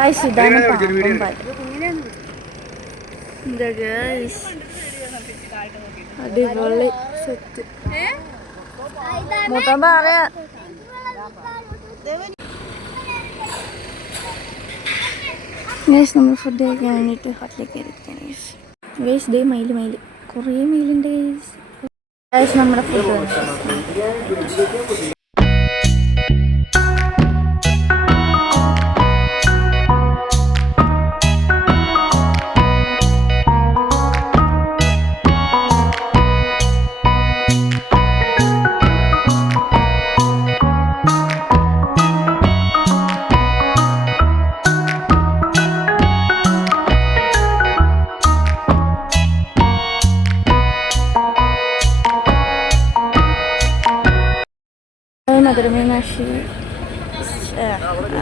Guys ഇതാണ് പാമ്പും പാലം. അടിപൊളി സെറ്റ്. മൊത്തം പറയാ ഗൈസ്. നമ്മൾ ഫുഡ് കഴിക്കാൻ വേണ്ടിയിട്ട് ഹോട്ടലിലേക്ക് കയറിയിരിക്കുകയാണ് ഗൈസ്. ഗൈസ് ഇതേ മയിൽ കുറേ മയിലുണ്ട് ഗൈസ്. ഗൈസ് നമ്മുടെ ഫുഡ് മധുരമീനാക്ഷി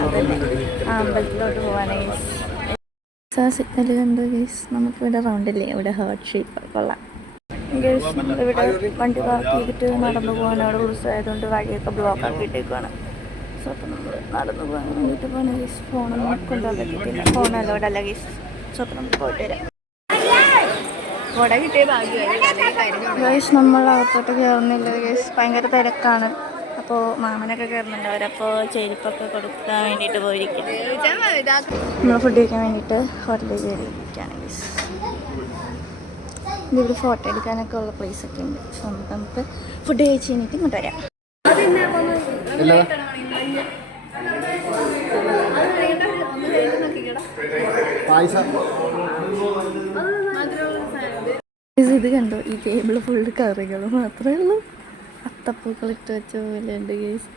അതന്നെ അമ്പലത്തിലോട്ട് പോകാനായി സിഗ്നൽ കണ്ടു ഗൈസ്. നമുക്കിവിടെ റൗണ്ടില്ലേ, ഇവിടെ ഹാർട്ട് ഷേപ്പ് കൊള്ളാം ഗൈസ്. ഇവിടെ വണ്ടി പാർക്ക് ചെയ്തിട്ട് നടന്നു പോകാൻ അവിടെ ഉത്സവമായതുകൊണ്ട് വഴിയൊക്കെ ബ്ലോക്ക് ആക്കിയിട്ടേക്കുവാണ്. സോ അപ്പം നമ്മൾ നടന്നു പോകാൻ വേണ്ടിയിട്ട് പോകണം ഗൈസ്. ഫോണൊന്നും കൊണ്ടുപോകാൻ പറ്റിയിട്ടില്ല, ഫോണല്ലോ ഇവിടെ അല്ല ഗൈസ്. സോ അപ്പം നമുക്ക് പോയിട്ട് വരാം ഗൈസ്. നമ്മൾ അകത്തോട്ട് കയറുന്നില്ല ഗൈസ്, ഭയങ്കര തിരക്കാണ്. അപ്പോൾ മാമനൊക്കെ കയറുന്നുണ്ട്, അവരപ്പോൾ ചെരുപ്പൊക്കെ കൊടുക്കാൻ വേണ്ടിയിട്ട് പോയിരിക്കും. നമ്മൾ ഫുഡ് കഴിക്കാൻ വേണ്ടിയിട്ട് ഹോട്ടലിൽ കയറിയിരിക്കുകയാണ് ഗൈസ്. ഇതിവിടെ ഫോട്ടോ എടുക്കാനൊക്കെ ഉള്ള പ്ലേസൊക്കെ ഉണ്ട്. സോ നമുക്ക് ഫുഡ് കഴിച്ച് കഴിഞ്ഞിട്ട് ഇങ്ങോട്ട് വരാം. ഇത് കണ്ടോ, ഈ ടേബിള് ഫുള്ള് കറികൾ മാത്രമേ ഉള്ളൂ. അത്തപ്പൂക്കൾ ഇട്ട് വെച്ച പോലെ ഉണ്ട് ഗൈസ്.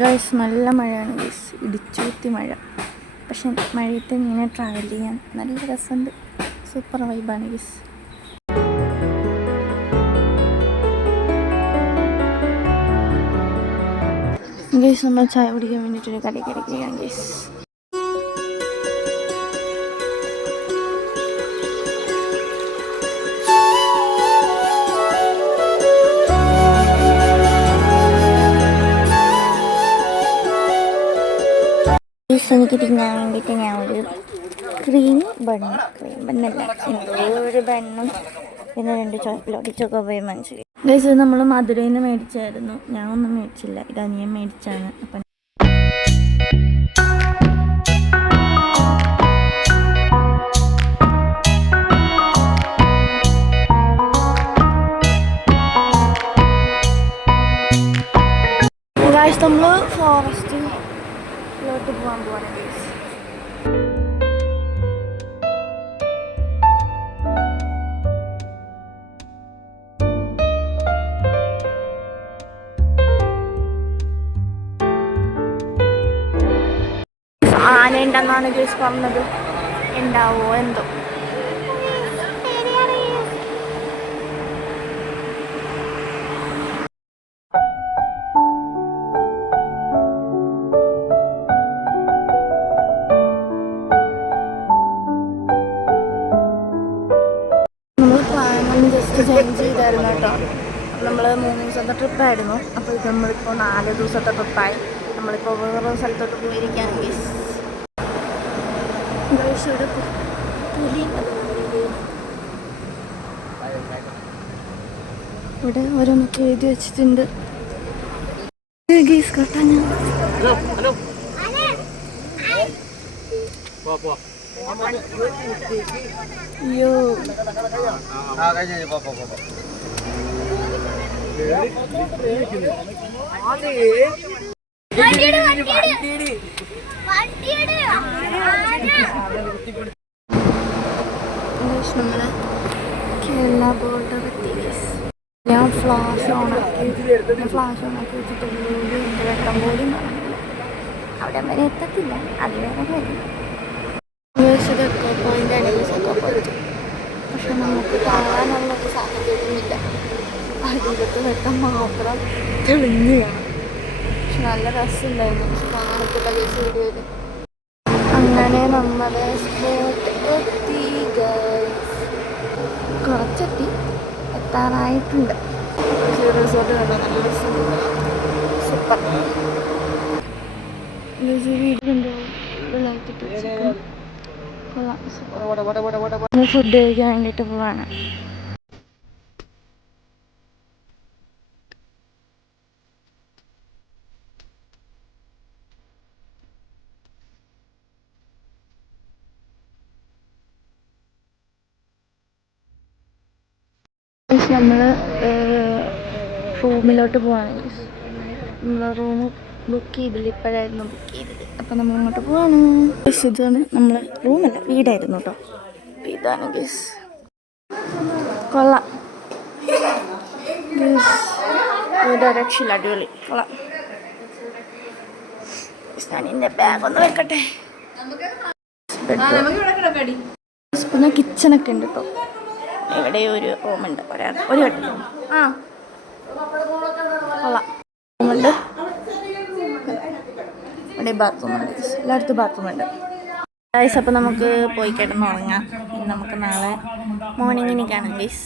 ഗൈസ് നല്ല മഴയാണ് ഗൈസ്, ഇടിച്ചുകുത്തി മഴ. പക്ഷെ മഴയത്ത് ഇങ്ങനെ ട്രാവൽ ചെയ്യാൻ നല്ല രസമുണ്ട്, സൂപ്പർ വൈബാണ് ഗൈസ്. ഗൈസ് നമ്മൾ ചായ കുടിക്കാൻ വേണ്ടിയിട്ടൊരു കടയിൽ കയറിയിരിക്കുകയാണ് ഗൈസ്. എനിക്ക് തിന്നാൻ വേണ്ടിയിട്ട് ഞാൻ ഒരു ക്രീം ബണ്ണല്ല എന്തോ ഒരു ബണ്ണും പിന്നെ 2 ചോക്ലേറ്റ് ചോക്കോബോയും വാങ്ങിച്ചു ഗൈസ്. നമ്മൾ മധുരയിൽ നിന്ന് മേടിച്ചായിരുന്നു, ഞാൻ ഒന്നും മേടിച്ചില്ല, ഇത് അനിയൻ മേടിച്ചാണ്. അപ്പം ഗൈസ് നമ്മൾ ഫോറസ്റ്റിലോട്ട് പോകാൻ പോവാണ് ഗൈസ്. ആന ഉണ്ടെന്നാണ് ഗൈസ് പറഞ്ഞത്, ഉണ്ടാവോ എന്തോ. ജസ്റ്റ് ചേഞ്ച് ചെയ്തായിരുന്നു കേട്ടോ. നമ്മൾ 3 ദിവസത്തെ ട്രിപ്പായിരുന്നു, അപ്പോൾ ഇത് നമ്മളിപ്പോൾ 4 ദിവസത്തെ ട്രിപ്പായി. നമ്മളിപ്പോൾ വേറെ സ്ഥലത്തോട്ട് പോയിരിക്കുകയാണ് ഗൈസ്. ഇവിടെ ഓരോന്നൊക്കെ എഴുതി വെച്ചിട്ടുണ്ട് ഗൈസ്. കേട്ടാ ഞാൻ അയ്യോ നമ്മള് കേരള ബോർഡർ എത്തി. ഞാൻ ഫ്ലാഷ് ഓണാക്കി വെച്ചിട്ട് വെട്ടം പോലും കാണുന്നില്ല. അവിടെ വരെ എത്തത്തില്ല, അതിലേറെ വരും. എക്കോ പോയിന്റ് ആണ് എക്കോ പോയിന്റ്. പക്ഷെ നമുക്ക് കാണാനുള്ളത് ഭാഗത്ത് മാത്രം തെളിഞ്ഞ് കാണാം. പക്ഷെ നല്ല രസമുണ്ടായിരുന്നു കാണത്തില്ല വീഡിയോയിൽ. അങ്ങനെ നമ്മുടെ സ്പോട്ട് എത്തി ഗൈസ്. കുറച്ചെത്തി, എത്താറായിട്ടുണ്ട്. റിസോർട്ട് കണ്ടോ, നല്ല സൂപ്പർ. വീടുണ്ടോ ലൈറ്റിട്ട് വെച്ചിട്ട് ഫുഡ് കഴിക്കാൻ വേണ്ടിയിട്ട് പോവാണ്. നമ്മൾ റൂമിലോട്ട് പോവാണ്. നമ്മൾ റൂം ബുക്ക് ചെയ്തില്ല, ഇപ്പോഴായിരുന്നു ബുക്ക് ചെയ്തത്. അപ്പം നമ്മൾ അങ്ങോട്ട് പോവാണ്. ഇതാണ് നമ്മളെ റൂമല്ല, വീടായിരുന്നു കേട്ടോ. അപ്പം ഇതാണ് ഗസ്. കൊള്ളാം, വീട് രക്ഷയില്ല, അടിപൊളി, കൊള്ളാം. ഞാൻ എൻ്റെ ബാഗ് ഒന്ന് വെക്കട്ടെ. പിന്നെ കിച്ചണൊക്കെ ഉണ്ട് കേട്ടോ. ഇവിടെ ഒരു റൂമുണ്ട്, ഒരു വട്ടം കൊള്ളാം റൂമുണ്ട്. ഇവിടെ ബാത്റൂമുണ്ട്, എല്ലായിടത്തും ബാത്റൂമുണ്ട്. ഗൈസ് അപ്പോൾ നമുക്ക് പോയി കിടന്നുറങ്ങാം. നമുക്ക് നാളെ മോർണിംഗിന് കാണാം ഗൈസ്.